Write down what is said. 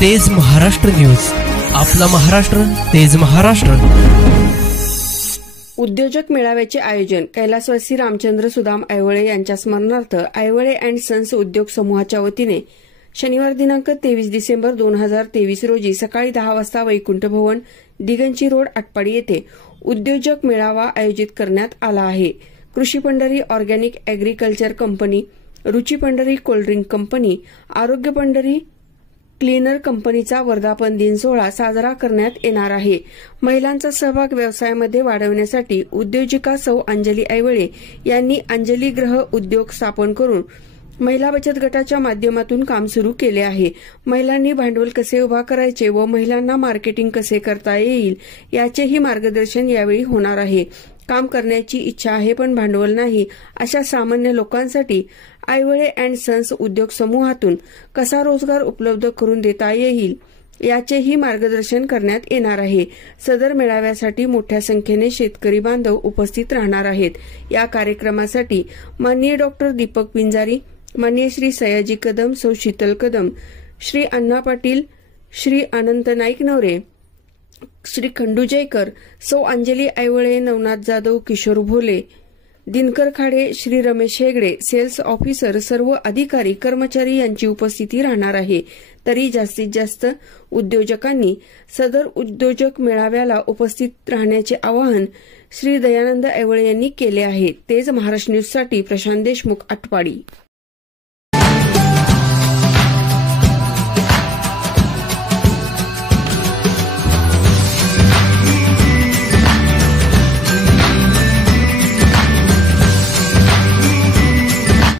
तेज महाराष्ट्र न्यूज, आपला महाराष्ट्र, तेज महाराष्ट्र। उद्योजक मेळाव्याचे आयोजन कैलासवासी रामचंद्र सुदाम ऐवळे यांच्या स्मरणार्थ ऐवळे अँड सन्स उद्योग समूहाच्या वतीने शनिवार दिनांक 23 डिसेंबर 2023 रोजी सकाळी 10 वाजता वैकुंठ भवन, दिगंची रोड, आटपाडी येथे उद्योजक मेळावा आयोजित करण्यात आला आहे। कृषी पंढरी ऑर्गॅनिक ॲग्रिकल्चर कंपनी, रुची पंढरी कोल्ड्रिंक कंपनी, आरोग्य पंढरी क्लीनर कंपनीचा वर्धापन दिन सोहळा साजरा करण्यात येणार आहे। महिलांचा सहभाग व्यवसायामध्ये वाढवण्यासाठी उद्योजिका सौ अंजली ऐवळे यांनी अंजली ग्रह उद्योग स्थापन करून महिला बचत गटाच्या माध्यमातून काम सुरू केले आहे। महिलांनी भांडवल कसे उभा करायचे व महिलांना मार्केटिंग कसे करता येईल याचेही मार्गदर्शन यावेळी होणार आहे। काम करण्याची इच्छा आहे पण भांडवल नाही अशा सामान्य लोकांसाठी ऐवळे अँड सन्स उद्योग समूहातून कसा रोजगार उपलब्ध करून देता येईल याचेही मार्गदर्शन करण्यात येणार आहे। सदर मेळाव्यासाठी मोठ्या संख्येने शेतकरी बांधव उपस्थित राहणार आहेत। या कार्यक्रमासाठी माननीय डॉक्टर दीपक पिंजारी, माननीय श्री सयाजी कदम, सौ शीतल कदम, श्री अण्णा पाटील, श्री अनंत नाईक नवरे, श्री खंडू जयकर, सौ अंजली ऐवळे, नवनाथ जाधव, किशोर भोले, दिनकर खाडे, श्री रमेश हेगडे, सेल्स ऑफिसर, सर्व अधिकारी कर्मचारी यांची उपस्थिती राहणार आहे। तरी जास्तीत जास्त उद्योजकांनी सदर उद्योजक मेळाव्याला उपस्थित राहण्याचे आवाहन श्री दयानंद ऐवळे यांनी केले आहे। तेज महाराष्ट्र न्यूजसाठी प्रशांत देशमुख, आटपाडी।